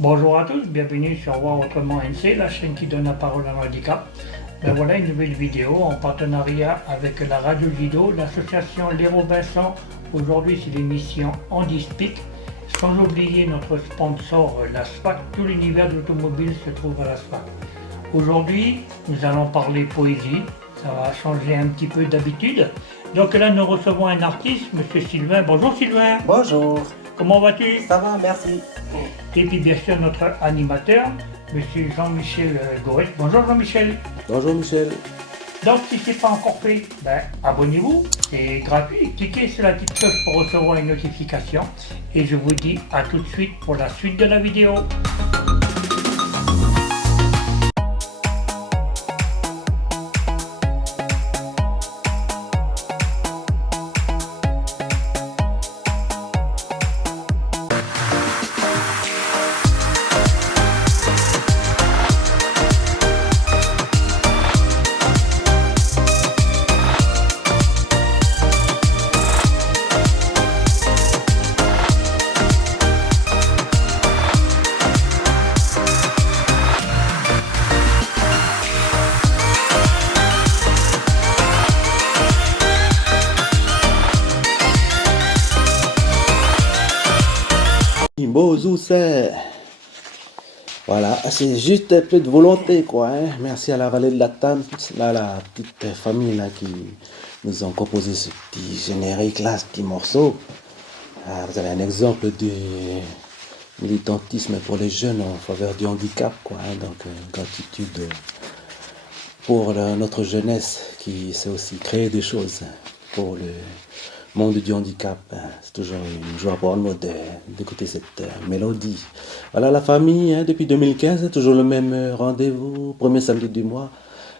Bonjour à tous, bienvenue sur Voir Autrement NC, la chaîne qui donne la parole à l'handicap. Voilà une nouvelle vidéo en partenariat avec la Radio Judo, l'association Les Robinson. Aujourd'hui c'est l'émission Handispik. Sans oublier notre sponsor, la SFAC. Tout l'univers de l'automobile se trouve à la SFAC. Aujourd'hui, nous allons parler poésie. Ça va changer un petit peu d'habitude. Donc là, nous recevons un artiste, Monsieur Sylvain. Bonjour Sylvain. Bonjour, Comment vas-tu? ça va, merci. Et puis bien sûr notre animateur, Monsieur Jean-Michel Goret. Bonjour Jean-Michel. Bonjour Michel. Donc si ce n'est pas encore fait, abonnez-vous, c'est gratuit. Cliquez sur la petite cloche pour recevoir une notification. Et je vous dis à tout de suite pour la suite de la vidéo. Bozoussé. Voilà, c'est juste un peu de volonté, quoi. Hein. Merci à la Vallée de la Tante, là, la petite famille là, qui nous ont composé ce petit générique là, ce petit morceau. Ah, vous avez un exemple de militantisme pour les jeunes en faveur du handicap, quoi. Hein. Donc, gratitude pour notre jeunesse qui sait aussi créer des choses pour le monde du handicap. C'est toujours une joie pour nous d'écouter cette mélodie. Voilà la famille, hein, depuis 2015, toujours le même rendez-vous, premier samedi du mois.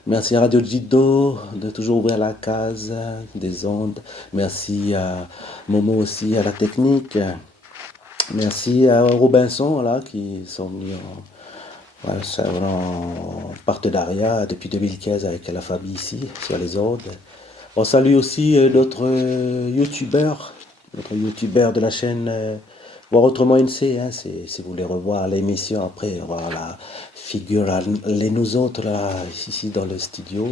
Merci à Radio Jido de toujours ouvrir la case des ondes. Merci à Momo aussi, à la technique. Merci à Robinson là, qui sont mis en partenariat depuis 2015 avec la famille ici, sur les ondes. On salue aussi d'autres youtubeurs de la chaîne Voir Autrement NC. Hein, si vous voulez revoir l'émission après, voir la figure, les nous autres là, ici dans le studio,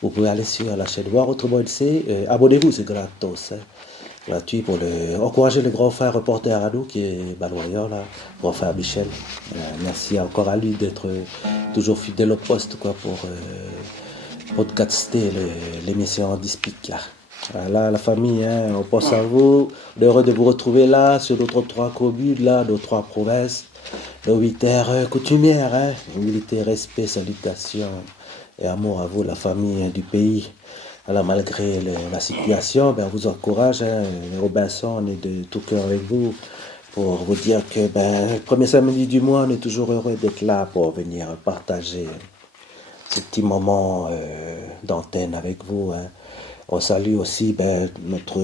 vous pouvez aller sur la chaîne Voir Autrement NC. Abonnez-vous, c'est gratos. Hein, gratuit pour encourager le grand frère reporter à nous qui est baloyeur là, grand frère Michel. Merci encore à lui d'être toujours fidèle au poste quoi, pour podcaster l'émission Handispik. Là, la famille, hein, on pense à vous. On est heureux de vous retrouver là, sur nos 3 communes, là, nos 3 provinces, nos 8 terres coutumières. Hein. Humilité, respect, salutations et amour à vous, la famille du pays. Alors, malgré la situation, on vous encourage. Hein, les Robinson, on est de tout cœur avec vous pour vous dire que le premier samedi du mois, on est toujours heureux d'être là pour venir partager ce petit moment d'antenne avec vous. Hein. On salue aussi notre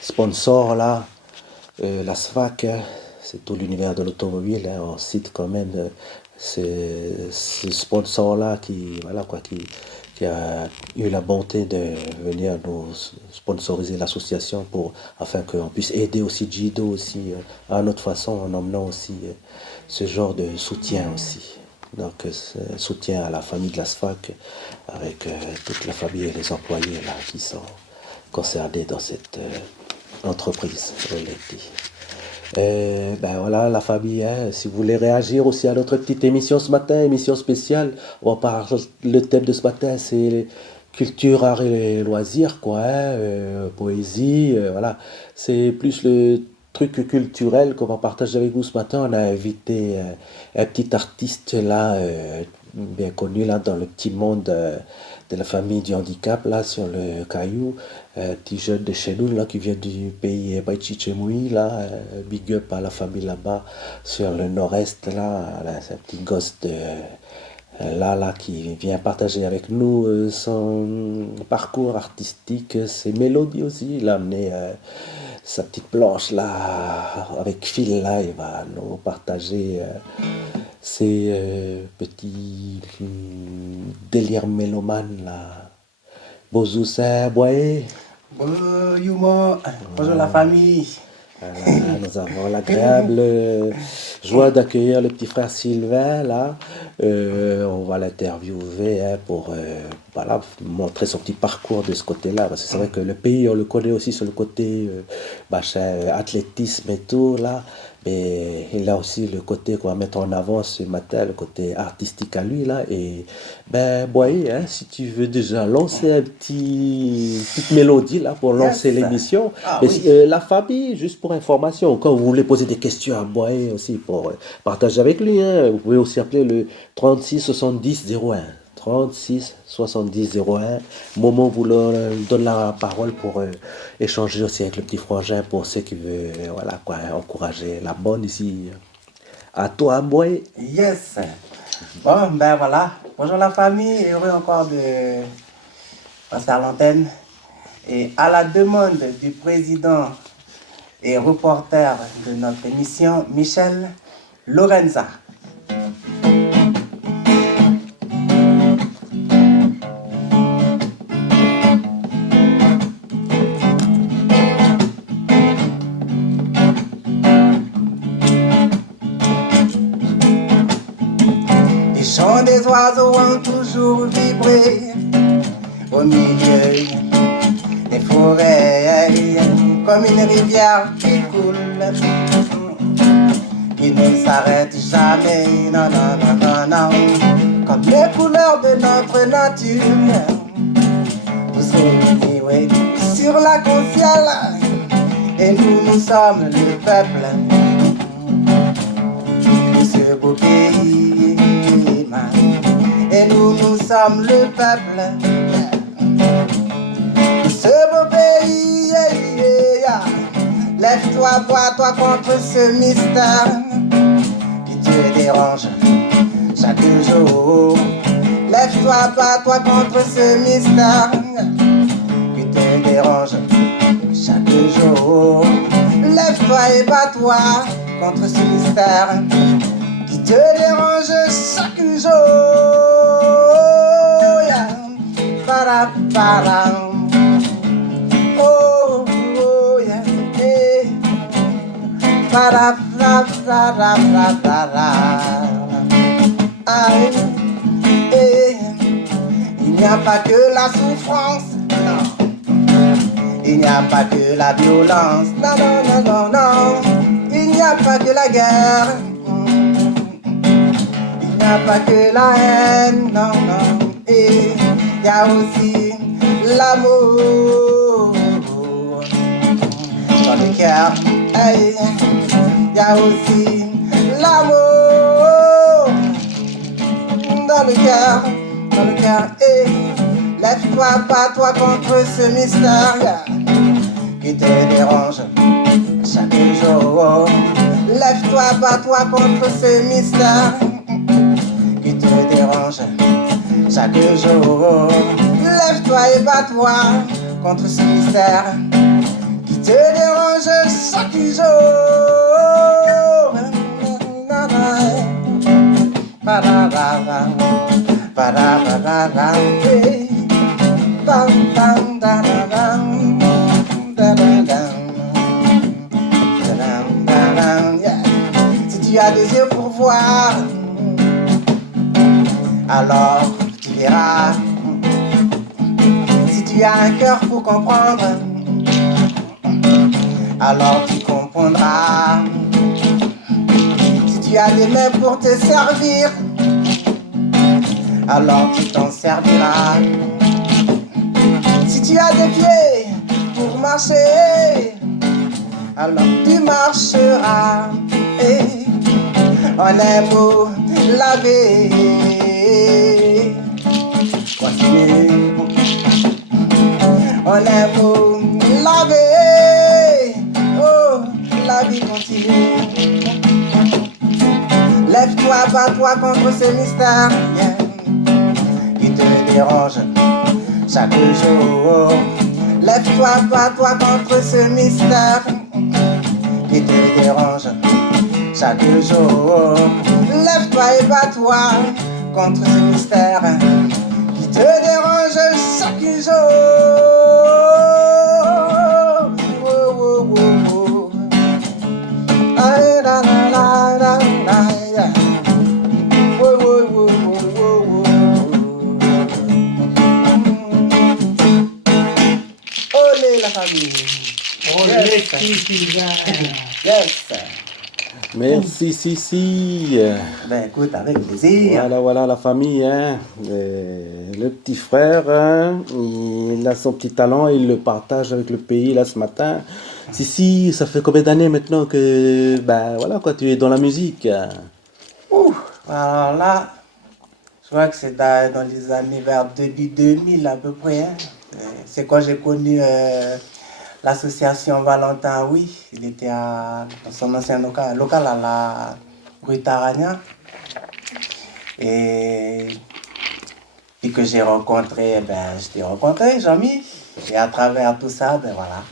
sponsor là, la SFAC. Hein. C'est tout l'univers de l'automobile. Hein. On cite quand même ce sponsor là qui a eu la bonté de venir nous sponsoriser l'association afin qu'on puisse aider aussi Jido aussi à notre façon en emmenant aussi ce genre de soutien aussi. Donc, soutien à la famille de la SFAC avec toute la famille et les employés là, qui sont concernés dans cette entreprise. Voilà la famille, hein, si vous voulez réagir aussi à notre petite émission ce matin, émission spéciale, le thème de ce matin c'est culture, art et loisirs, quoi, hein, poésie, voilà, c'est plus le truc culturel qu'on va partager avec vous ce matin. On a invité un petit artiste là, bien connu là dans le petit monde de la famille du handicap là sur le Caillou, un petit jeune de chez nous là qui vient du pays Baichichemoui là, big up à la famille là-bas sur le nord-est là, c'est un petit gosse de là qui vient partager avec nous son parcours artistique, ses mélodies aussi. Il a amené sa petite planche là, avec fil là, il va nous partager ses petits délires mélomanes là. Bozoussa, Boye. Bonjour la famille. Voilà, nous avons l'agréable joie d'accueillir le petit frère Sylvain là. On va l'interviewer pour voilà, montrer son petit parcours de ce côté-là. Parce que c'est vrai que le pays, on le connaît aussi sur le côté machin, athlétisme et tout là. Mais il a aussi le côté qu'on va mettre en avant ce matin, le côté artistique à lui là. Et ben, boy, hein, si tu veux déjà lancer petite mélodie là pour lancer Yes. l'émission. Ah Mais oui. la famille, juste pour information, quand vous voulez poser des questions à Boy aussi pour partager avec lui, hein, vous pouvez aussi appeler le 36 70 01. 36 70 01. Moment vous leur donne la parole pour échanger aussi avec le petit frangin pour ceux qui veulent voilà, quoi, encourager la bonne ici. À toi, Boy. Yes. Bon, ben voilà. Bonjour la famille, heureux encore de passer à l'antenne. Et à la demande du président et reporter de notre émission, Michel Lorenza. Les chants des oiseaux ont toujours vibré au milieu des forêts, comme une rivière qui coule, qui ne s'arrête jamais, non, non, non, non, non, comme les couleurs de notre nature, tous réunis, oui, sur la ciel, et nous sommes le peuple de ce beau pays, et nous sommes le peuple de ce beau pays, lève-toi, bats-toi contre ce mystère qui te dérange chaque jour. Lève-toi, bats-toi contre ce mystère qui te dérange chaque jour. Lève-toi et bats-toi contre ce mystère qui te dérange chaque jour. Para, para. Oh, oh, yeah, yeah. Para, para, para, para, para. Aïe, eh. Il n'y a pas que la souffrance, non. Il n'y a pas que la violence, non, non, non, non, non. Il n'y a pas que la guerre, il n'y a pas que la haine, non, non. Et il y a aussi l'amour dans le cœur. Hey. Il y a aussi l'amour dans le cœur, dans le cœur. Hey. Lève-toi, bats-toi contre ce mystère qui te dérange chaque jour. Lève-toi, bats-toi contre ce mystère qui te dérange chaque jour. Lève-toi et bats-toi contre ce mystère qui te dérange chaque jour. Si tu as des yeux pour voir, alors tu verras. Si tu as un cœur pour comprendre, alors tu comprendras. Si tu as des mains pour te servir, alors tu t'en serviras. Si tu as des pieds pour marcher, alors tu marcheras. Et en un mot, laver, continue. En un mot, laver, oh, la vie continue. Lève-toi, bats-toi contre ce mystère, yeah, qui te dérange chaque jour. Lève-toi, bats-toi contre ce mystère qui te dérange chaque jour. Lève-toi et bats-toi contre ce mystère qui te dérange chaque jour. Oh, oh, oh, oh. Merci Sylvain. Yes. Merci, si. Ben écoute, avec plaisir. Voilà la famille. Hein. Le petit frère, hein, il a son petit talent, il le partage avec le pays là ce matin. Si, ça fait combien d'années maintenant que ben voilà quoi, tu es dans la musique? Ouh, alors là, je crois que c'est dans les années vers début 2000 à peu près. Hein. C'est quand j'ai connu l'association Valentin, oui. Il était dans son ancien local à la rue Tarania. Et puis que j'ai rencontré, je t'ai rencontré, Jean-Mi. Et à travers tout ça, ben voilà.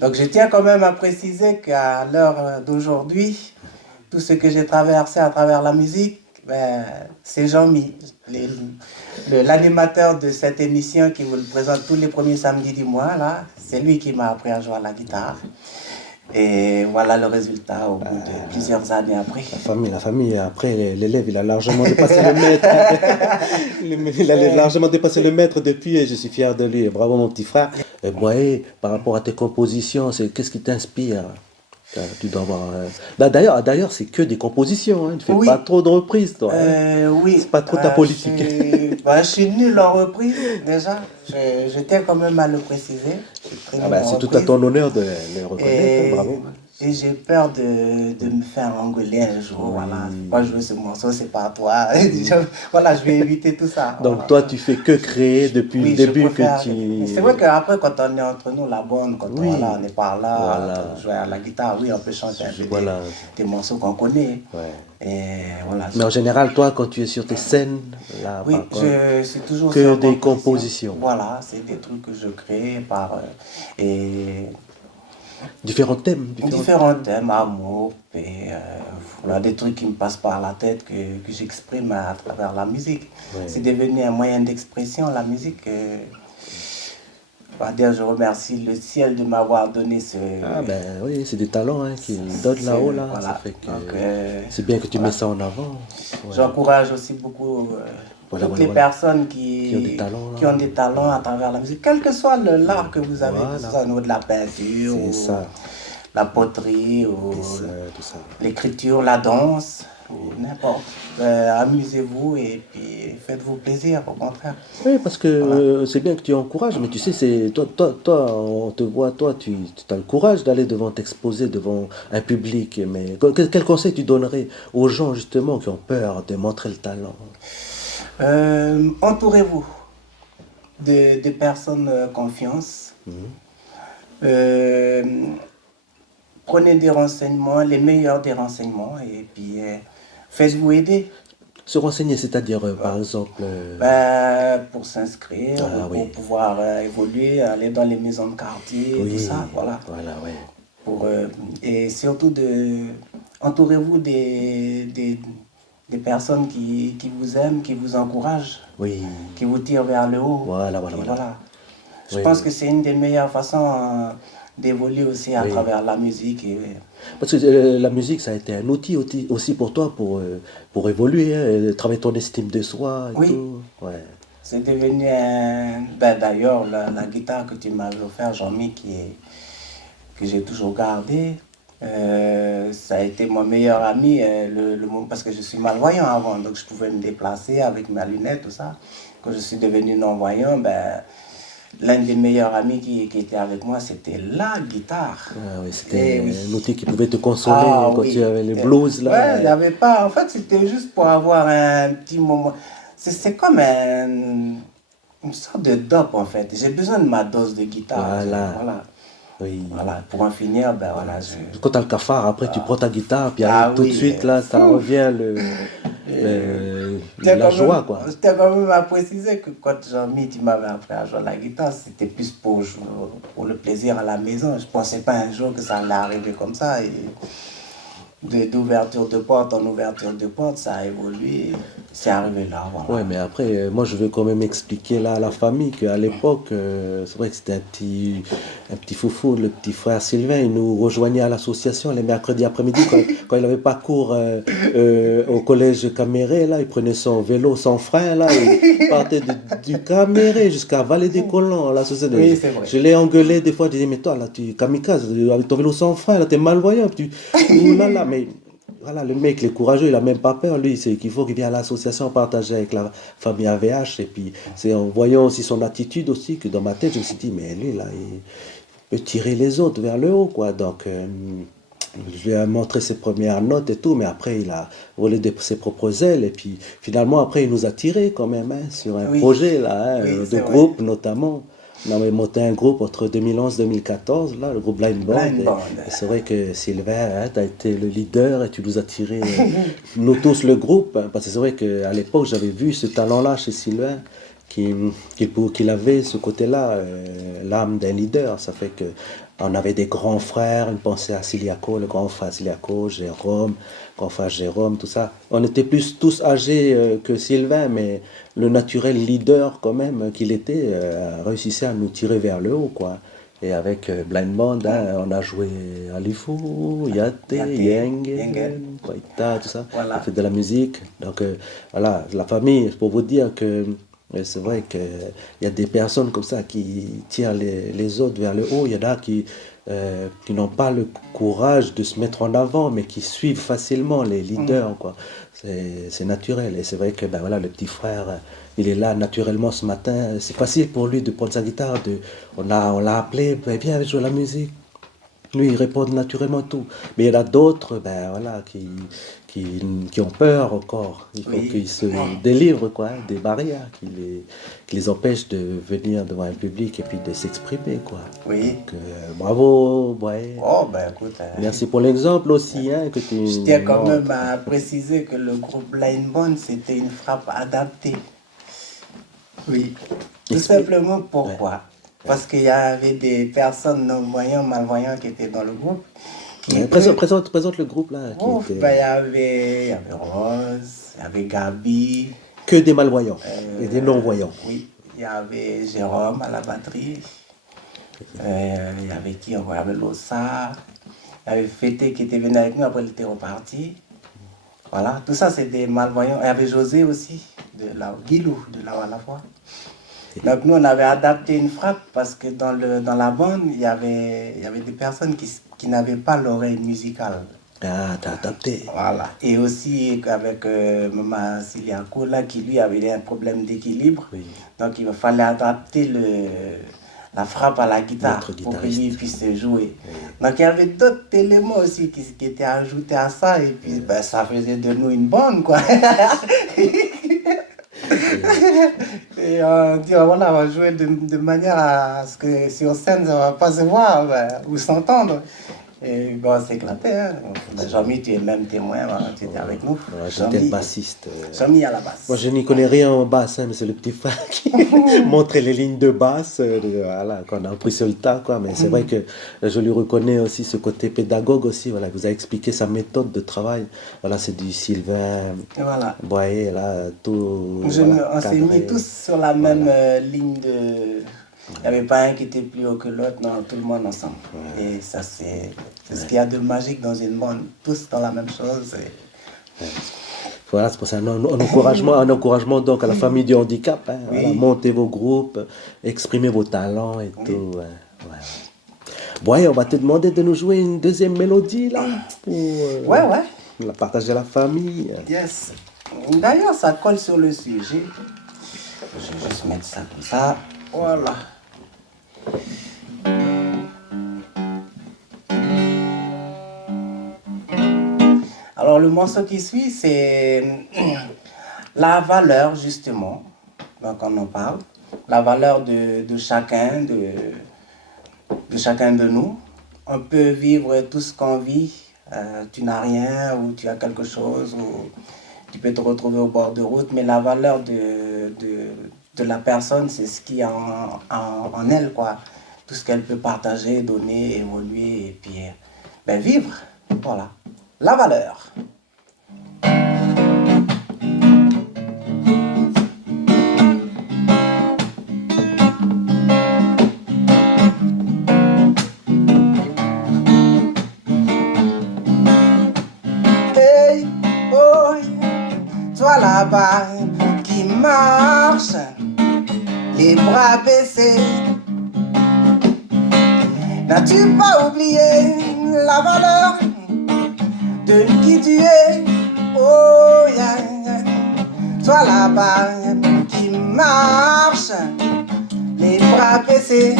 Donc je tiens quand même à préciser qu'à l'heure d'aujourd'hui, tout ce que j'ai traversé à travers la musique, c'est Jean-Mi, l'animateur de cette émission qui vous le présente tous les premiers samedis du mois. Là, c'est lui qui m'a appris à jouer à la guitare. Et voilà le résultat au bout de plusieurs années après. La famille, après l'élève, il a largement dépassé le maître. Il a largement dépassé le maître depuis et je suis fier de lui. Bravo mon petit frère. Par rapport à tes compositions, qu'est-ce qui t'inspire? Tu dois avoir. D'ailleurs, c'est que des compositions. Hein. Tu fais pas trop de reprises, toi. Oui. C'est pas trop ta politique. Je suis nul en reprise, déjà. Je tiens quand même à le préciser. C'est tout à ton honneur de le reconnaître. Bravo. Et j'ai peur de me faire engueuler un jour. Voilà. Pas jouer ce morceau, c'est pas toi. Voilà, je vais éviter tout ça. Donc, voilà. toi, tu fais que créer depuis le début que tu. C'est vrai qu'après, quand on est entre nous, la bonne, quand on est par là, on joue à la guitare, oui, on peut chanter un peu des morceaux qu'on connaît. Ouais. Et voilà. Mais en général, toi, quand tu es sur tes scènes, là, oui, c'est toujours que des compositions. Voilà, c'est des trucs que je crée et différents thèmes. Différents thèmes, amour, paix, voilà, des trucs qui me passent par la tête que j'exprime à travers la musique. Ouais. C'est devenu un moyen d'expression, la musique. Je remercie le ciel de m'avoir donné ce... oui, c'est des talents hein, qui donnent là-haut, là. Voilà. Ça fait que c'est bien que tu mets ça en avant. Ouais. J'encourage aussi beaucoup toutes les personnes qui ont des talents à travers la musique, quel que soit l'art que vous avez, que ce soit au niveau de la peinture, ou la poterie, ou l'écriture, la danse, ou n'importe. Amusez-vous et puis faites-vous plaisir, au contraire. Oui, parce que c'est bien que tu encourages, mais tu sais, toi, on te voit, toi, tu as le courage d'aller t'exposer devant un public. Mais quel conseil tu donnerais aux gens, justement, qui ont peur de montrer le talent? Entourez-vous de personnes confiance. Prenez des renseignements, les meilleurs des renseignements, et puis faites-vous aider. Se renseigner, c'est-à-dire, par exemple... pour s'inscrire, pour pouvoir évoluer, aller dans les maisons de quartier, tout ça, voilà. Et surtout, entourez-vous des personnes qui vous aiment, qui vous encouragent, qui vous tirent vers le haut. Voilà. Je pense que c'est une des meilleures façons d'évoluer aussi à travers la musique. Parce que la musique, ça a été un outil aussi pour toi pour évoluer, hein, travailler ton estime de soi et tout. Ouais. C'est devenu d'ailleurs, la guitare que tu m'avais offert, Jean-Mi, que j'ai toujours gardée, ça a été mon meilleur ami, parce que je suis malvoyant avant, donc je pouvais me déplacer avec ma lunette, tout ça. Quand je suis devenu non-voyant, l'un des meilleurs amis qui était avec moi, c'était la guitare. C'était un outil qui pouvait te consoler quand tu avais les blues. Là. Il n'y avait pas... En fait, c'était juste pour avoir un petit moment. C'est comme une sorte de dope, en fait. J'ai besoin de ma dose de guitare. Voilà, pour en finir, Quand tu as le cafard, après tu prends ta guitare, puis tout de suite, là, ça revient la joie, quoi. Je tiens quand même à préciser que quand Jean-Mi, tu m'avais appris à jouer à la guitare, c'était plus pour le plaisir à la maison. Je ne pensais pas un jour que ça allait arriver comme ça. Et d'ouverture de porte en ouverture de porte, ça a évolué. c'est arrivé là, voilà. Ouais, mais après, moi, je veux quand même expliquer là à la famille qu'à l'époque, c'est vrai que c'était un petit foufou, le petit frère Sylvain, il nous rejoignait à l'association les mercredis après-midi quand il n'avait pas cours au collège Caméré, là, il prenait son vélo sans frein, là, il partait du Caméré jusqu'à Vallée des Colons, l'association. Oui, c'est vrai. Je l'ai engueulé des fois, je disais, mais toi, là, tu kamikaze, avec ton vélo sans frein, là, t'es malvoyant, ouh là là, mais voilà, le mec, il est courageux, il n'a même pas peur, lui, c'est qu'il faut qu'il vienne à l'association partager avec la famille AVH. Et puis, c'est en voyant aussi son attitude aussi que dans ma tête, je me suis dit, mais lui, là, il peut tirer les autres vers le haut, quoi. Donc, je lui ai montré ses premières notes et tout, mais après, il a volé ses propres ailes. Et puis, finalement, après, il nous a tirés quand même, hein, sur un Oui, projet, là, hein, oui, de c'est vrai. groupe notamment. On avait monté un groupe entre 2011 et 2014, là, le groupe Blind Band. Blind Band. Et c'est vrai que Sylvain, tu as été le leader et tu nous as tiré, nous tous, le groupe. Hein, parce que c'est vrai qu'à l'époque, j'avais vu ce talent-là chez Sylvain, qu'il avait ce côté-là, l'âme d'un leader. Ça fait que on avait des grands frères, une pensée à Siliaco, le grand frère Siliaco, Jérôme, grand frère Jérôme, tout ça. On était plus tous âgés que Sylvain, mais le naturel leader quand même qu'il était réussissait à nous tirer vers le haut, quoi. Et avec Blind Band, hein, on a joué Alifu, Yate, Yengen, Kwaita, tout ça. Voilà. On fait de la musique. Donc voilà, la famille, pour vous dire que c'est vrai qu'il y a des personnes comme ça qui tirent les autres vers le haut. Il y en a qui n'ont pas le courage de se mettre en avant, mais qui suivent facilement les leaders, quoi. C'est naturel. Et c'est vrai que ben, voilà, le petit frère, il est là naturellement ce matin. C'est facile pour lui de prendre sa guitare. On l'a appelé, ben, viens jouer la musique. Lui, il répond naturellement tout. Mais il y en a d'autres ben, voilà, qui ont peur encore. Il faut Oui. qu'ils se délivrent quoi, hein, des barrières qui les empêchent de venir devant un public et puis de s'exprimer. Quoi. Oui. Donc, bravo, ouais. Oh, ben écoute. Merci pour l'exemple aussi. Hein, que tu Je tiens quand montres. même à préciser que le groupe Blind Band, c'était une frappe adaptée. Oui. Tout simplement pourquoi? Parce qu'il y avait des personnes non-voyants, malvoyants qui étaient dans le groupe. Ouais, présente le groupe là. Ouf, ben, il y avait Rose, il y avait Gabi. Que des malvoyants et des non-voyants. Oui, il y avait Jérôme à la batterie. Il y avait qui encore? Il y avait Lossa. Il y avait Fété qui était venu avec nous, après il était reparti. Voilà, tout ça c'est des malvoyants. Il y avait José aussi, de la Guilou, de là à la fois. Donc nous on avait adapté une frappe parce que dans la bande, il y avait des personnes qui n'avaient pas l'oreille musicale. Ah, t'as adapté. Voilà. Et aussi avec Maman Siliaco, là, qui lui avait un problème d'équilibre. Oui. Donc il fallait adapter la frappe à la guitare Notre pour que guitariste. lui puisse jouer. Donc il y avait d'autres éléments aussi qui étaient ajoutés à ça. Et puis ben, ça faisait de nous une bande, quoi. Et on dit, voilà, on va jouer de manière à ce que sur scène, ça ne va pas se voir ou s'entendre. Et bon, on s'éclatait. Hein. Jean-Mi, tu es même témoin, hein, tu étais avec nous. Ouais, j'étais le bassiste. Jean-Mi à la basse. Moi, je n'y connais rien en basse, hein, mais c'est le petit frère qui montrait les lignes de basse, voilà, qu'on a appris sur le tas, quoi. Mais c'est vrai que je lui reconnais aussi ce côté pédagogue aussi, voilà, il vous a expliqué sa méthode de travail. Voilà, c'est du Sylvain Voilà. Boyer, là, tout. On Voilà, s'est cadré. mis tous sur la même ligne de... Il n'y avait pas un qui était plus haut que l'autre, non, tout le monde ensemble. Et ça, c'est ce qu'il y a de magique dans une bande, tous dans la même chose. Voilà, c'est pour ça un encouragement donc à la famille du handicap. Hein, Oui. voilà, montez vos groupes, exprimez vos talents et tout. Hein, ouais. Ouais, on va te demander de nous jouer une deuxième mélodie là pour Ouais. la partager à la famille. Yes. D'ailleurs, ça colle sur le sujet. Je vais juste mettre ça comme ça. Voilà. Alors, le morceau qui suit, c'est la valeur, justement. Donc, on en parle. La valeur de chacun, de chacun de nous. On peut vivre tout ce qu'on vit. Tu n'as rien ou tu as quelque chose ou tu peux te retrouver au bord de route. Mais la valeur de la personne, c'est ce qui est en elle, quoi. Tout ce qu'elle peut partager, donner, évoluer et puis ben, vivre. Voilà. La valeur. toi là-bas qui marche, les bras baissés. N'as-tu pas oublié la valeur de qui tu es? Oh yeah, yeah. Toi là-bas qui marche, les bras baissés.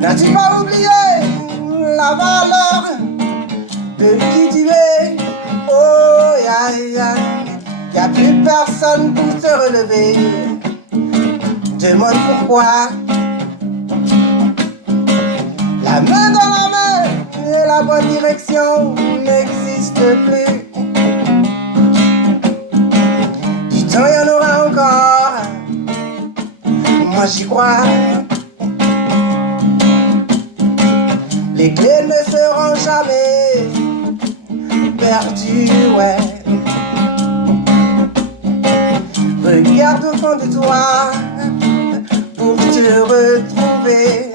N'as-tu pas oublié la valeur de qui tu es? Oh yeah, yeah. Y'a plus personne pour te relever. Demande pourquoi. La main dans la main et la bonne direction n'existe plus. Du temps il y en aura encore. Moi j'y crois. Les clés ne seront jamais perdues, ouais. Regarde au fond de toi pour te retrouver.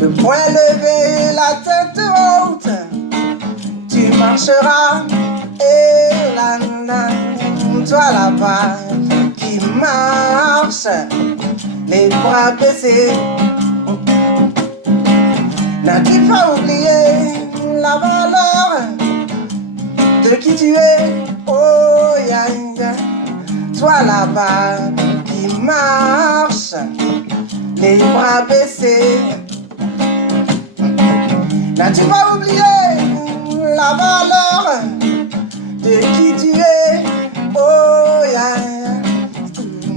Le poing levé, la tête haute, tu marcheras. Et là, toi là-bas qui marche, les bras baissés. N'as-tu pas oublié la valeur de qui tu es? Oh yeah, yeah. Toi là-bas qui marche, les bras baissés. N'as-tu pas oublié la valeur de qui tu es? Oh yeah, yeah.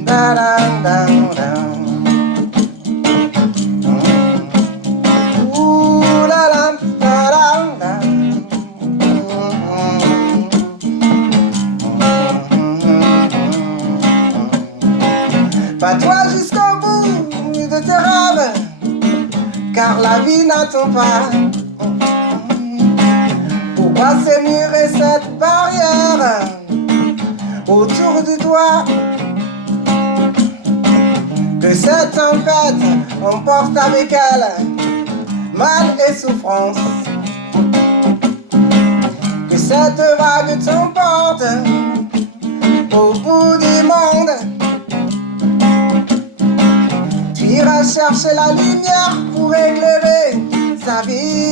Da, da, da, da. Ooh, da, da, da, da, da. Pas-toi jusqu'au bout de tes rêves, car la vie n'attend pas. Pourquoi ces murs et cette barrière autour de toi? Que cette tempête emporte avec elle mal et souffrance. Que cette vague t'emporte au bout du monde. Tu iras chercher la lumière pour éclairer sa vie.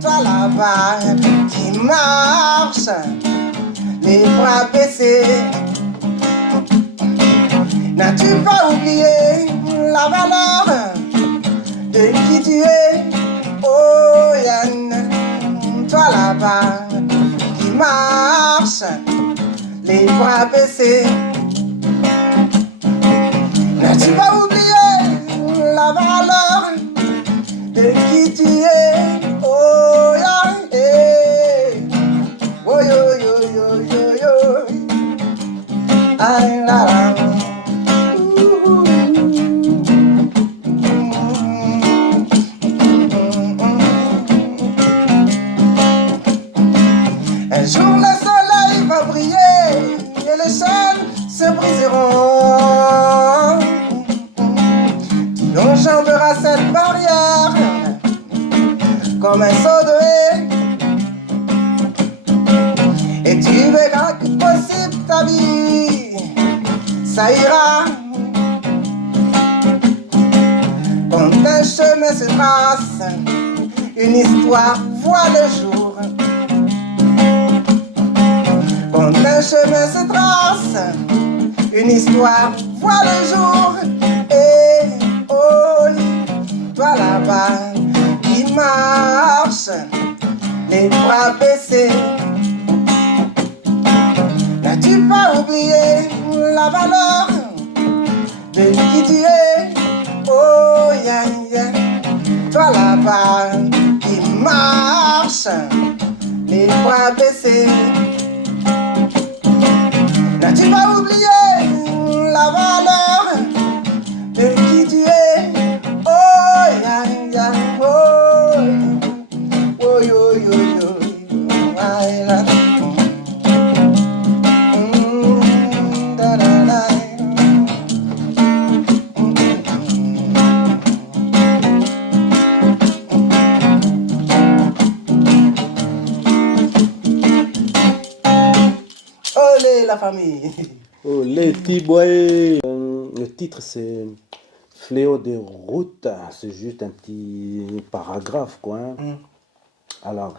Toi là-bas qui marche, les bras baissés. N'as-tu pas oublié la valeur de qui tu es? Oh Yann, toi là-bas qui marche, les bras baissés. N'as-tu pas oublié la valeur de qui tu es? Oh yeah, yeah. Oh yo yo yo yo yo. Ay la la. Un jour le soleil va briller et les chaînes se briseront. Tu enjamberas cette barrière comme un saut de haie. Et tu verras que possible ta vie, ça ira. Quand un chemin se trace, une histoire voit le jour. Quand un chemin se trace, une histoire voit le jour. Et oh, toi là-bas qui marche, les bras baissés. N'as-tu pas oublié la valeur de qui tu es? Oh yeah, yeah. Toi là-bas qui marche, les bras baissés. N'as-tu pas oublié la valeur de qui tu es? Oh yeah, yeah. Oh, oh yo yo yo. Ay, la. Da, da, da. la famille. Oh, les petits bois. Le titre, c'est Fléau des routes. C'est juste un petit paragraphe, quoi. Hein. Alors,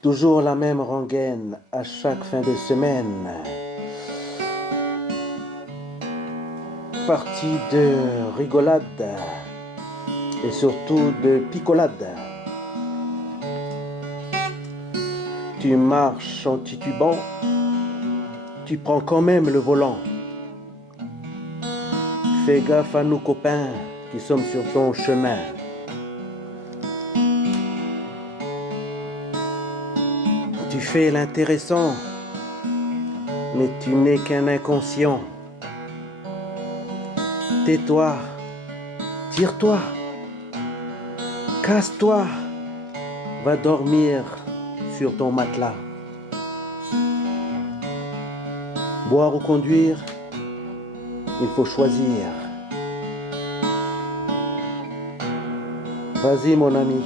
toujours la même rengaine à chaque fin de semaine. Partie de rigolade et surtout de picolade. Tu marches en titubant, tu prends quand même le volant. Fais gaffe à nous copains qui sommes sur ton chemin. Tu fais l'intéressant, mais tu n'es qu'un inconscient. Tais-toi, tire-toi, casse-toi, va dormir sur ton matelas. Boire ou conduire, il faut choisir. Vas-y mon ami,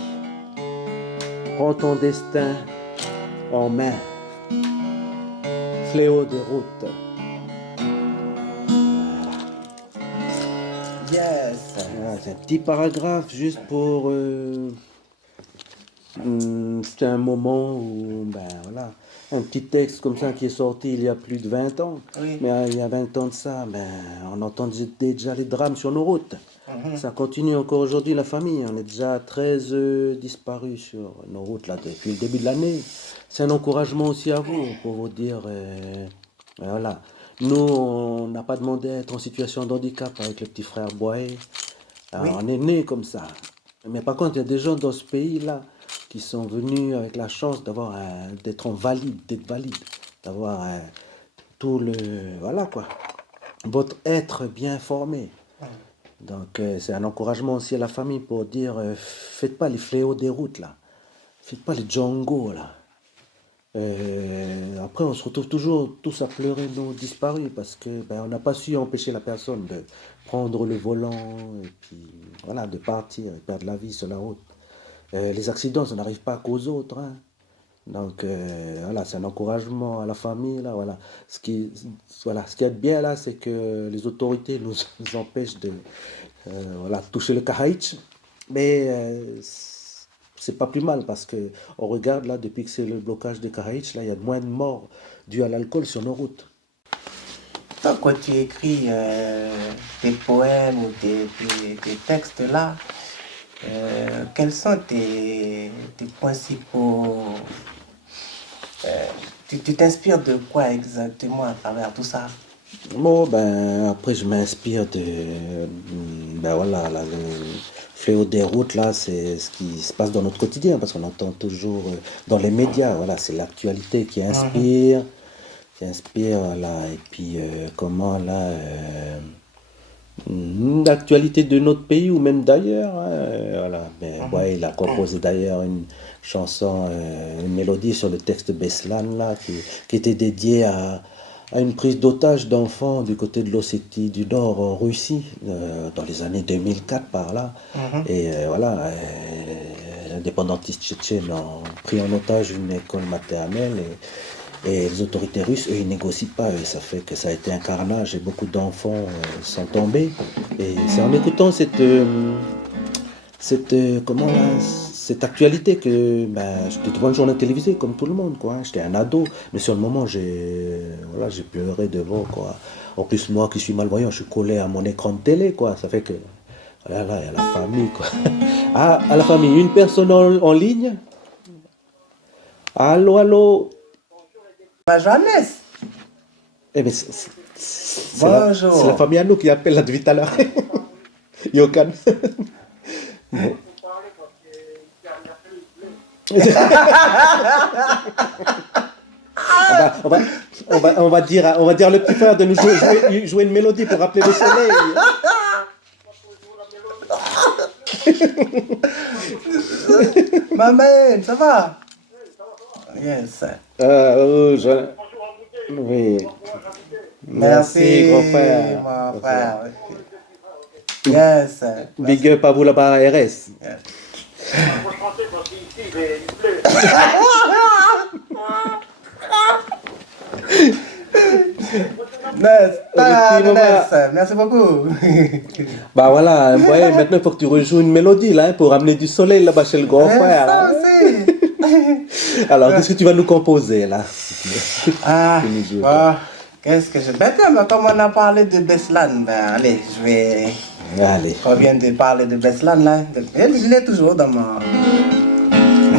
prends ton destin en main. Fléau des routes. Yes. Voilà, c'est un petit paragraphe juste pour... c'était un moment où, ben voilà, un petit texte comme ça qui est sorti il y a plus de 20 ans. Oui. Mais il y a 20 ans de ça, ben, on entendait déjà les drames sur nos routes. Ça continue encore aujourd'hui, la famille. On est déjà 13 disparus sur nos routes là, depuis le début de l'année. C'est un encouragement aussi à vous pour vous dire, voilà. Nous, on n'a pas demandé à être en situation de handicap avec le petit frère Boyer. Oui. On est né comme ça. Mais par contre, il y a des gens dans ce pays-là qui sont venus avec la chance d'avoir d'être valide, d'avoir tout le... Voilà quoi. Votre être bien formé. Donc c'est un encouragement aussi à la famille pour dire faites pas les fléaux des routes là. Faites pas les Django là. Après on se retrouve toujours tous à pleurer nos disparus parce que ben, on n'a pas su empêcher la personne de prendre le volant et puis voilà de partir, de perdre la vie sur la route. Les accidents ça n'arrive pas qu'aux autres. Hein. Donc voilà, c'est un encouragement à la famille là, voilà. Ce qui est bien là, c'est que les autorités nous empêchent de voilà, toucher le Kahaïch, mais c'est pas plus mal parce que on regarde là depuis que c'est le blocage des Kahaïch, là il y a moins de morts dues à l'alcool sur nos routes. Toi, quand tu écris tes poèmes ou tes textes là, quels sont tes principaux... tu t'inspires de quoi exactement à travers tout ça? Bon, ben, après, je m'inspire de. Ben voilà, là, le fléau des routes, là, c'est ce qui se passe dans notre quotidien, parce qu'on entend toujours dans les médias, voilà, c'est l'actualité qui inspire, là, et puis comment, là, l'actualité de notre pays ou même d'ailleurs, hein, voilà. Mais ouais, il a composé d'ailleurs une chanson, une mélodie sur le texte Beslan, là, qui était dédiée à une prise d'otage d'enfants du côté de l'Ossétie du Nord en Russie, dans les années 2004 par là. Et voilà, l'indépendantiste tchétchène ont pris en otage une école maternelle et les autorités russes, eux, ils négocient pas. Et ça fait que ça a été un carnage et beaucoup d'enfants sont tombés. Et c'est en écoutant comment là, cette actualité que ben, j'étais devant une journée télévisée comme tout le monde quoi. J'étais un ado, mais sur le moment j'ai pleuré devant quoi. En plus moi qui suis malvoyant, je suis collé à mon écran de télé quoi. Ça fait que voilà, là il y a la famille quoi. Ah, à la famille, une personne en ligne. Allô, allô. Bah, Johannes. Eh mais c'est Bonjour. la famille à nous qui appelle là depuis tout à l'heure. Yokan. Bon. on va dire le petit frère de nous jouer une mélodie pour rappeler le soleil. Maman, ça va? Yes. Oui. Merci, grand frère. mon frère. Yes. Big up à vous là-bas à RS. Merci beaucoup. Bah voilà, ouais, maintenant il faut que tu rejoues une mélodie là, hein, pour amener du soleil là-bas chez le grand frère. Ça Hein. aussi. Alors, qu'est-ce que tu vas nous composer là? Ah, Tu nous joues, bon, qu'est-ce que je... Ben, tiens, mais comme on a parlé de Beslan, ben allez, je vais... Allez. On vient de parler de Beslan là. Je l'ai toujours dans mon...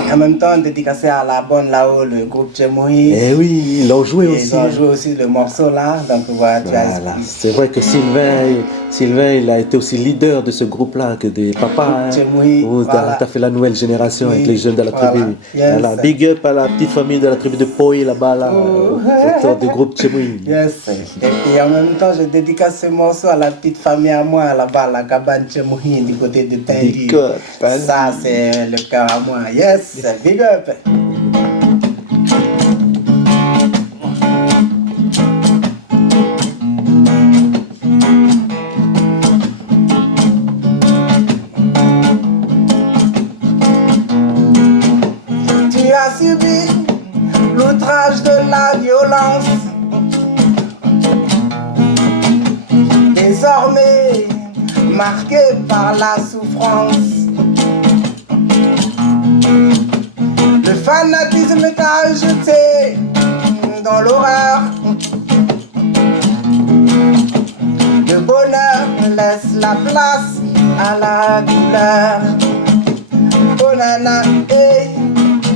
En même temps, dédicacé à la bonne là-haut, le groupe Tchemoui. Eh oui, ils l'ont joué Et aussi. ils ont joué aussi le morceau là. Donc voilà, tu Voilà. as... C'est vrai que Sylvain, il a été aussi leader de ce groupe-là, que des papas. Hein, Tchemoui, où voilà. t'as fait la nouvelle génération avec Oui, les jeunes de la voilà. tribu. Yes. Voilà. Big up à la petite famille de la tribu de Poi là-bas, là, Oh. autour du groupe Tchemoui. Yes. Et puis en même temps, je dédicace ce morceau à la petite famille à moi là-bas, à la cabane Tchemoui du côté de Tindy. Ça, c'est le cœur à moi. Yes, big up. Tu as subi l'outrage de la violence. Désormais marqué par la souffrance. Le fanatisme t'a jeté dans l'horreur. Le bonheur laisse la place à la douleur. Oh nana, hey,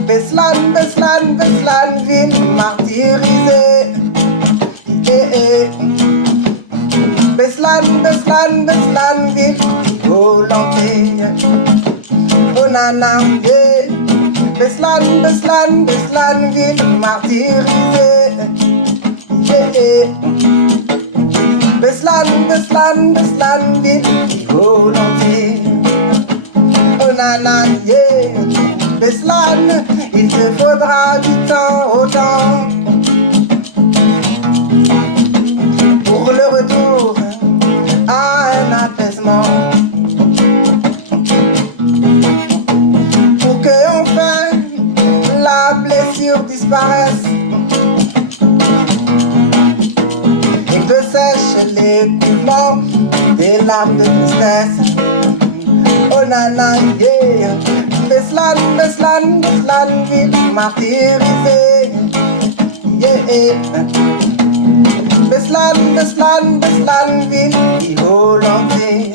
Beslan, Beslan, Beslan, ville martyrisée. Hey, Beslan, Beslan, Beslan, ville volonté. Oh nana, hey, Beslan, Beslan, Beslan, ville martyrisée. Yeah. Beslan, Beslan, Beslan, ville volonté. Oh nana, yeah. Beslan, il te faudra du temps autant pour le retour à un apaisement. Pour que enfin la blessure disparaisse et que sèche l'écoulement des larmes de tristesse. Oh nana, yeah. Beslan, Beslan, Beslan, ville martyrisée. Yeah. Beslan, Beslan, Beslan, ville volonté.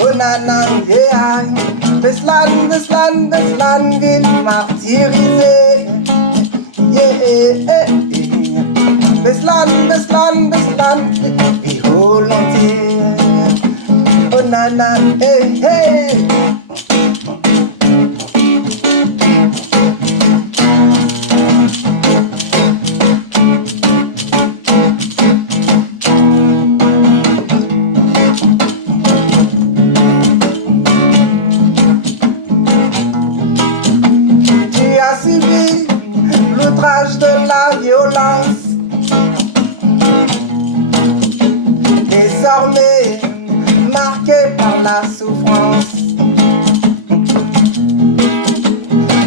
Oh nana, yeah. Beslan, Beslan, Beslan, ville martyrisée. Yeah. Beslan, Beslan, Beslan, ville volonté. Oh nana, hey, hey. Tu as subi l'outrage de la violence. Désormais marqué par la souffrance.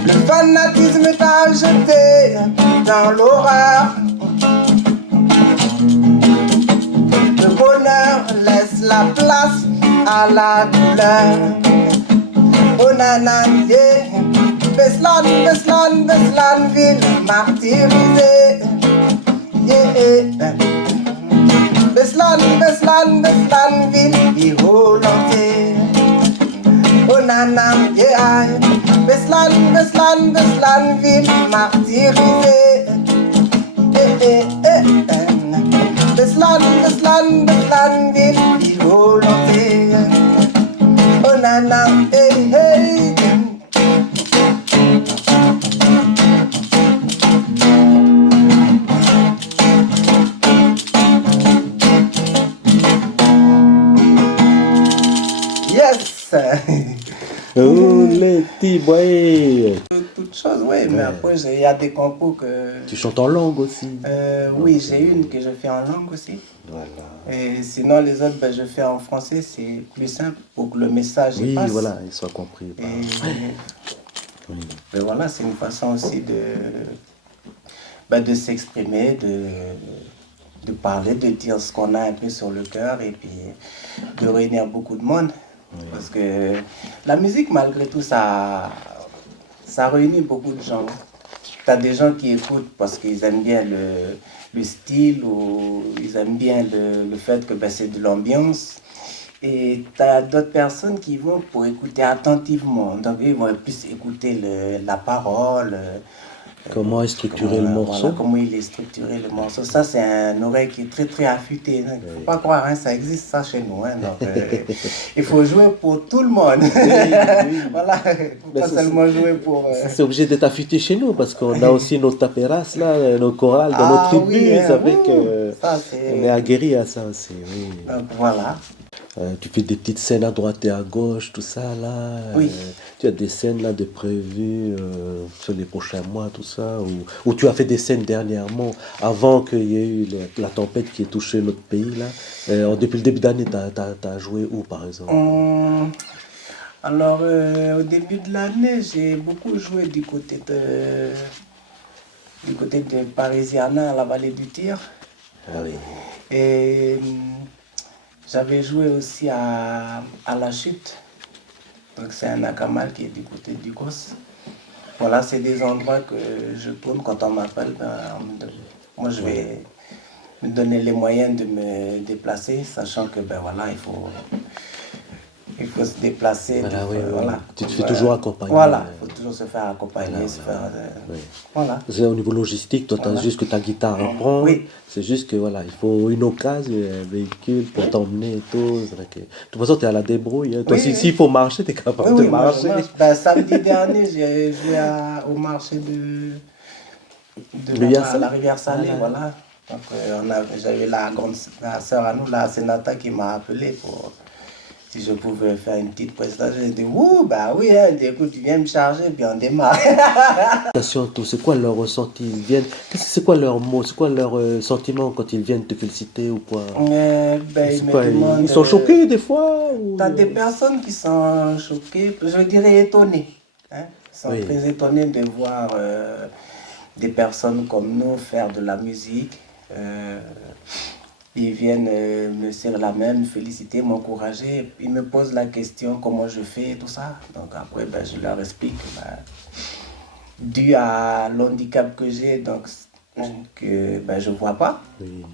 Le fanatisme t'a jeté dans l'horreur. Le bonheur laisse la place à la douleur. Oh nana, yeah. Beslan, Beslan, Beslan, ville martyrisée. Yeah. Beslan, Beslan, Beslan, ville volonté. Oh nana, yeah. Beslan, Beslan, Beslan, ville martyrisée. Beslan, Beslan, Beslan, ville volonté. Oh nana, hey, hey. Yes. Oh, les petits boys. Toutes choses, oui, mais après, il y a des compos que... Tu chantes en langue aussi. Oui, j'ai une que je fais en langue aussi. Voilà. Et sinon, les autres, ben, je fais en français, c'est plus simple pour que le message Oui, passe. voilà, il soit compris. Et voilà, c'est une façon aussi de s'exprimer, de parler, de dire ce qu'on a un peu sur le cœur et puis de réunir beaucoup de monde. Parce que la musique, malgré tout, ça réunit beaucoup de gens. Tu as des gens qui écoutent parce qu'ils aiment bien le style ou ils aiment bien le fait que ben, c'est de l'ambiance. Et tu as d'autres personnes qui vont pour écouter attentivement. Donc, ils vont plus écouter la parole. Comment est structuré le morceau? Voilà, comment il est structuré le morceau. Ça, c'est un oreille qui est très, très affûtée. Il ne faut pas croire, hein, ça existe ça chez nous. Hein, donc, il faut jouer pour tout le monde. Voilà, il ne faut pas seulement jouer pour... C'est obligé d'être affûté chez nous parce qu'on a aussi nos taperas, là, nos chorales dans nos tribus. Oui, Vous savez ça, on est aguerri à ça aussi. Oui. Donc, voilà. Tu fais des petites scènes à droite et à gauche, tout ça là. Oui. Tu as des scènes là de prévues sur les prochains mois, tout ça. Ou tu as fait des scènes dernièrement, avant qu'il y ait eu la tempête qui ait touché notre pays là. Depuis le début d'année, tu as joué où par exemple? Alors, au début de l'année, j'ai beaucoup joué du côté de Parisiana, à la vallée du Tir. Ah oui. Et j'avais joué aussi à La Chute. Donc, c'est un akamal qui est du côté du Kos. Voilà, c'est des endroits que je tourne quand on m'appelle. Moi, je vais me donner les moyens de me déplacer, sachant que, ben voilà, il faut se déplacer. Voilà, oui, voilà. Tu te fais toujours accompagner. Voilà, il faut toujours se faire accompagner. Voilà, se faire, oui. Voilà. Au niveau logistique, toi, tu as juste que ta guitare à prendre. Oui. C'est juste que voilà, il faut une occasion, un véhicule pour t'emmener et tout. C'est vrai que... De toute façon, tu es à la débrouille. Hein. Toi, s'il faut marcher, tu es capable de marcher. Ben, samedi dernier, j'ai joué au marché de la rivière Salée. Voilà. Donc, j'avais la sœur à nous, la Sénata, qui m'a appelé pour si je pouvais faire une petite prestation. J'ai dit, ouh, bah oui, hein, écoute, tu viens me charger, puis on démarre. C'est quoi leur ressenti? Ils viennent... C'est quoi leurs mots? C'est quoi leurs sentiments quand ils viennent te féliciter ou quoi? Ils sont choqués des fois ou... Tu as des personnes qui sont choquées, je dirais étonnées. Hein? Ils sont très étonnés de voir des personnes comme nous faire de la musique. Ils viennent me serrer la main, me féliciter, m'encourager. Ils me posent la question comment je fais, tout ça. Donc après, ben, je leur explique dû à l'handicap que j'ai, donc que ben, je ne vois pas. Oui.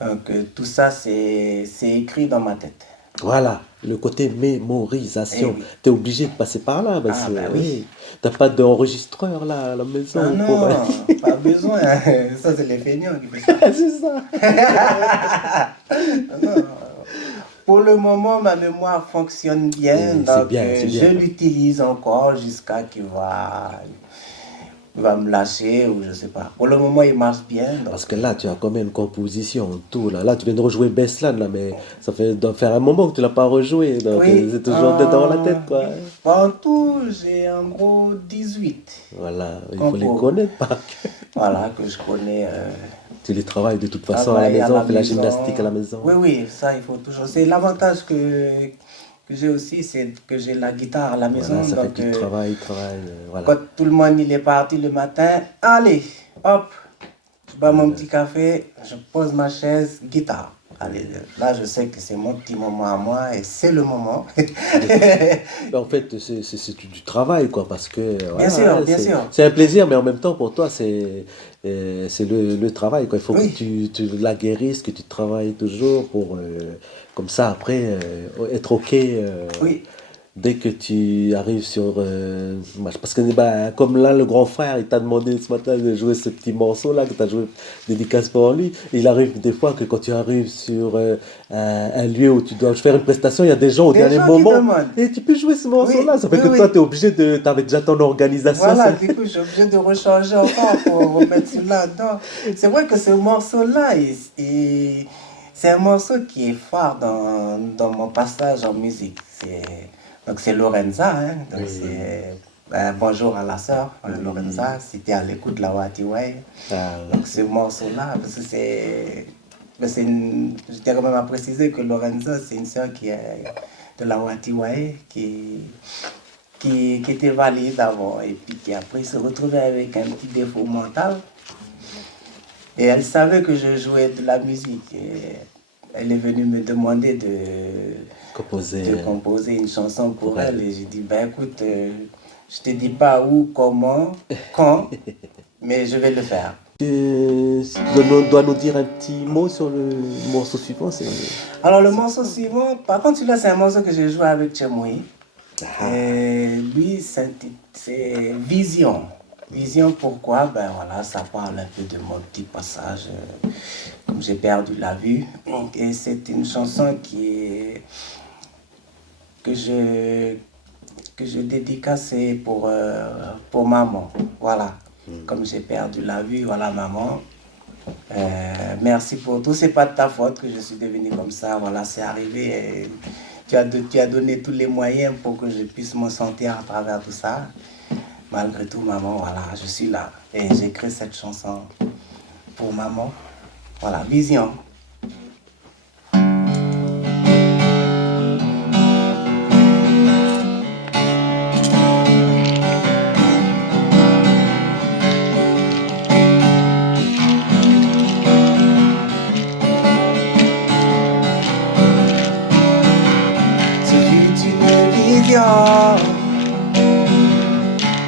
Donc tout ça, c'est écrit dans ma tête. Voilà, le côté mémorisation. Oui. Tu es obligé de passer par là. Ben oui. Tu n'as pas d'enregistreur là à la maison. Ah non, pas besoin. Ça, c'est les feignants qui font ça. C'est ça. Non. Pour le moment, ma mémoire fonctionne bien. Donc, je l'utilise encore jusqu'à qu'il va me lâcher ou je sais pas. Pour le moment, il marche bien. Donc... Parce que là, tu as quand même une composition, tout. Là, tu viens de rejouer Beslan, là, mais ça doit faire un moment que tu ne l'as pas rejoué. Donc, c'est toujours dans la tête, quoi. En tout, j'ai en gros 18. Voilà, il faut les connaître, pas que. Voilà, que je connais. Tu les travailles de toute façon à la maison, fais la gymnastique à la maison. Oui, ça, il faut toujours. C'est l'avantage que j'ai aussi, c'est que j'ai la guitare à la maison. Voilà, ça donc, fait que tu travailles, voilà. Quand tout le monde il est parti le matin, allez, hop, je bois mon petit café, je pose ma chaise, guitare. Allez, là, je sais que c'est mon petit moment à moi et c'est le moment. En fait, c'est du travail, quoi, parce que... Bien sûr. C'est un plaisir, mais en même temps, pour toi, c'est le travail, quoi. Il faut que tu la guérisses, que tu travailles toujours pour, comme ça, après, être OK. Oui. Dès que tu arrives sur... parce que comme là, le grand frère, il t'a demandé ce matin de jouer ce petit morceau-là, que tu as joué dédicace pour lui. Il arrive des fois que quand tu arrives sur un lieu où tu dois faire une prestation, il y a des gens au dernier moment. Et tu peux jouer ce morceau-là. Ça fait que toi, tu es obligé de... Tu avais déjà ton organisation. Voilà, du coup, je suis obligé de rechanger encore pour remettre celui-là dedans. C'est vrai que ce morceau-là, c'est un morceau qui est phare dans mon passage en musique. Donc c'est Lorenza, hein? Donc c'est bonjour à la sœur Lorenza, si tu es à l'écoute de la Watiwai. Donc ce morceau-là, parce que je dirais même à préciser que Lorenza, c'est une sœur qui est de la Watiwai, qui était valide avant et puis qui après se retrouvait avec un petit défaut mental. Et elle savait que je jouais de la musique. Et elle est venue me demander de composer une chanson pour elle. Et j'ai dit, ben écoute, je te dis pas où, comment, quand, mais je vais le faire. Tu dois nous dire un petit mot sur le morceau suivant. Alors le morceau suivant, par contre celui-là c'est un morceau que j'ai joué avec Tchemoui. Et lui c'est Vision. Vision pourquoi? Ben voilà, ça parle un peu de mon petit passage, comme j'ai perdu la vue. Et c'est une chanson que je dédicace pour maman. Voilà. Comme j'ai perdu la vue, voilà maman. Merci pour tout. C'est pas de ta faute que je suis devenu comme ça. Voilà, c'est arrivé. Et tu as donné tous les moyens pour que je puisse m'en sortir à travers tout ça. Malgré tout, maman, voilà, je suis là. Et j'ai écrit cette chanson pour maman. Voilà, Vision.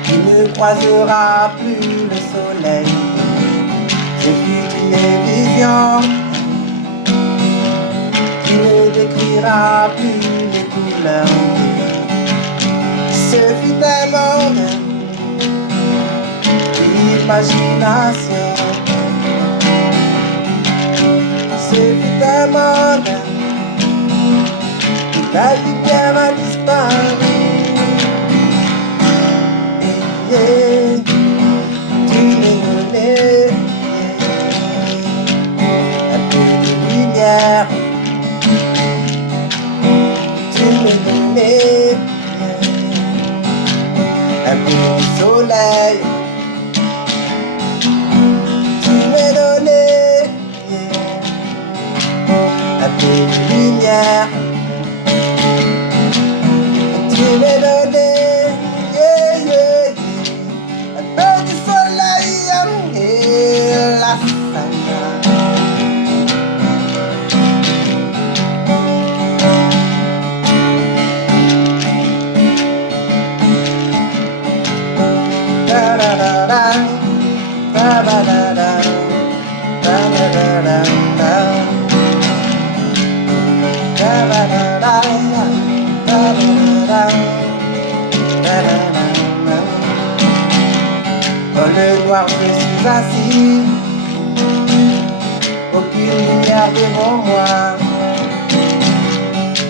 Tu ne croiseras plus le soleil. Ce fut une vision. Tu ne décriras plus les couleurs. Ce fut un monde d'imagination. Ce fut un monde où la lumière a disparu. Tu m'es donné un peu de lumière. Tu m'es donné un peu de soleil. Tu m'es donné un peu de lumière. Tu m'es donné la dans le noir, je suis assis. Aucune lumière devant moi.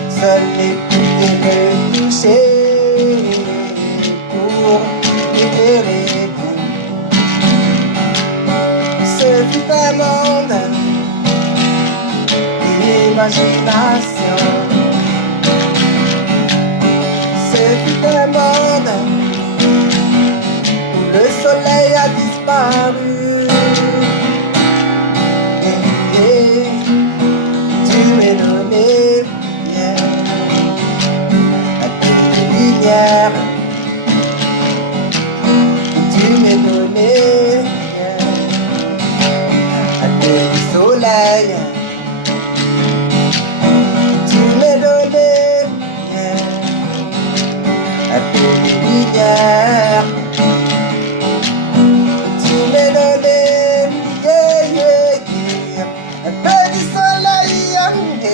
Seuls les poupées me toucher pour libérer. Ce fut un monde d'imagination. Ce fut un monde où le soleil a disparu. Tu m'es donné un peu de lumière. Tu m'es donné un peu de soleil. Tu m'es donné un peu de lumière. Tu m'es donné un peu de soleil et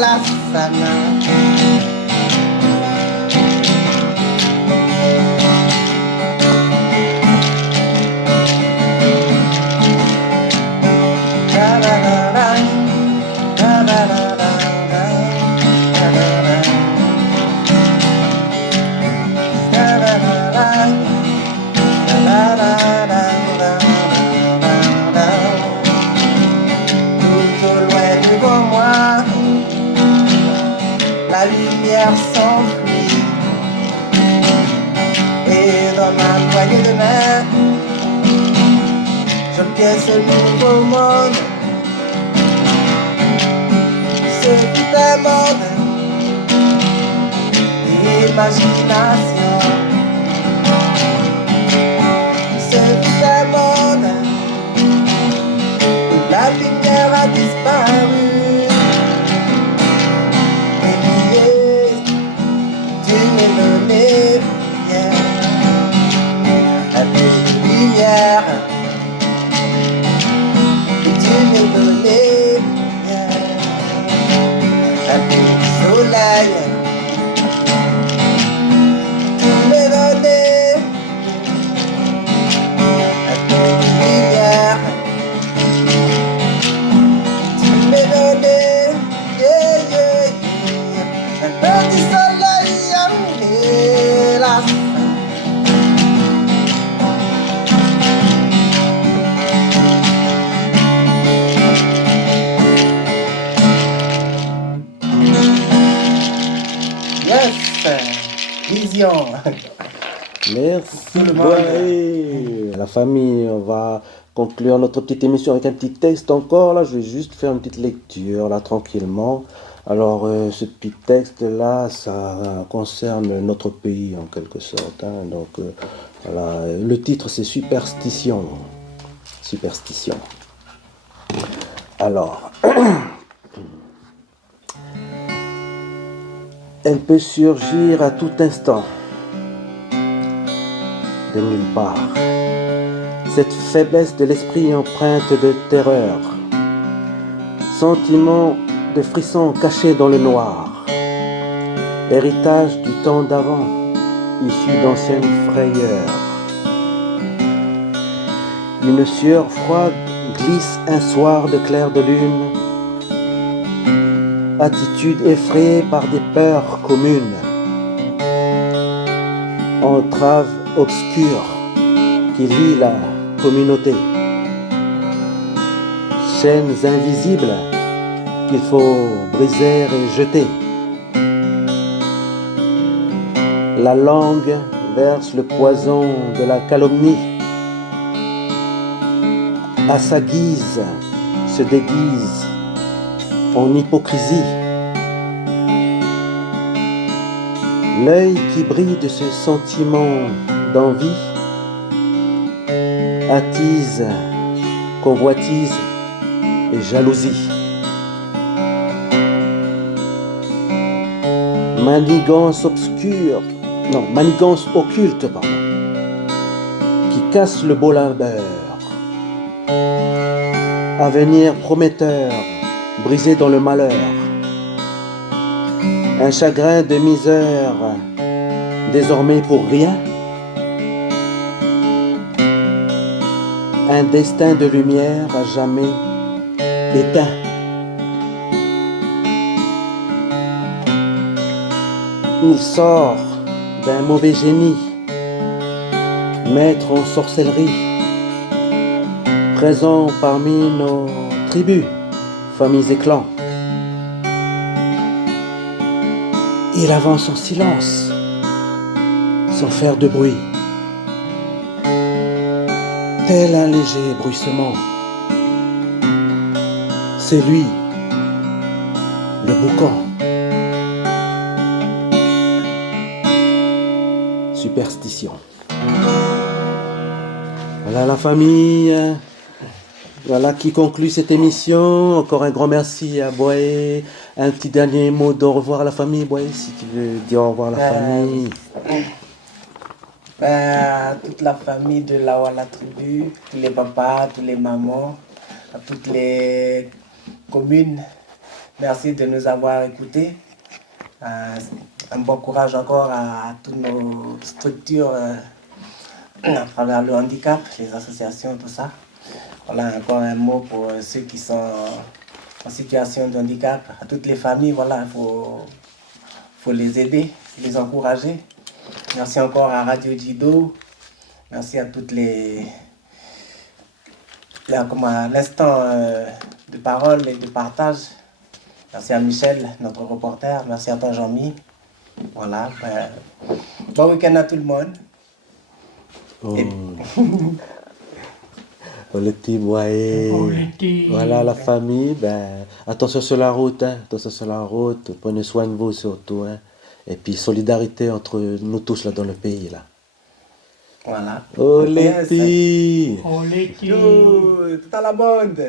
la sana. La lumière s'enfuit et dans ma poignée de main j'obtiens ce nouveau monde. Ce fut un monde d'imagination. Ce fut un monde lumière que tu m'as donnée, un peu de soleil tu m'as donné, un peu de lumière tu m'as donné, yeah, yeah, yeah. Un petit soleil, hélas. Yes, vision. Merci, Tout le monde. ouais. La famille, on va conclure notre petite émission avec un petit texte encore. Là, je vais juste faire une petite lecture, là, tranquillement. Alors, ce petit texte-là, ça concerne notre pays, en quelque sorte, hein. Donc, voilà. Le titre, c'est Superstition. Superstition. Alors, elle peut surgir à tout instant, de nulle part. Cette faiblesse de l'esprit empreinte de terreur, sentiment de frisson caché dans le noir, héritage du temps d'avant, issu d'anciennes frayeurs. Une sueur froide glisse un soir de clair de lune, attitude effrayée par des peurs communes, entrave obscure qui lie la communauté, chaînes invisibles qu'il faut briser et jeter. La langue verse le poison de la calomnie, à sa guise se déguise en hypocrisie. L'œil qui brille de ce sentiment d'envie attise convoitise et jalousie. Manigance obscure, non, manigance occulte, pardon, qui casse le beau labeur. Avenir prometteur, brisé dans le malheur. Un chagrin de misère, désormais pour rien. Un destin de lumière à jamais éteint. Il sort d'un mauvais génie, maître en sorcellerie, présent parmi nos tribus, familles et clans. Il avance en silence, sans faire de bruit, tel un léger bruissement. C'est lui, le boucan. Superstition. Voilà la famille. Voilà qui conclut cette émission. Encore un grand merci à Boé. Un petit dernier mot d'au revoir à la famille, Boé, si tu veux dire au revoir à la famille. À toute la famille de la Walla Tribu, tous les papas, tous les mamans, à toutes les communes, merci de nous avoir écoutés. Un bon courage encore à toutes nos structures à travers le handicap, les associations, tout ça. Voilà, encore un mot pour ceux qui sont en situation de handicap, à toutes les familles, voilà, il faut les aider, les encourager. Merci encore à Radio Jido, merci à toutes l'instant de parole et de partage. Merci à Michel, notre reporter, merci à toi Jean-Mi. Voilà, bon week-end à tout le monde. Oh. Le petit Boé. Voilà la famille. Attention sur la route, hein. Attention sur la route. Prenez soin de vous surtout, hein. Et puis solidarité entre nous tous là dans le pays là. Voilà. Oh les petits. Oh les petits. Tout à la bande.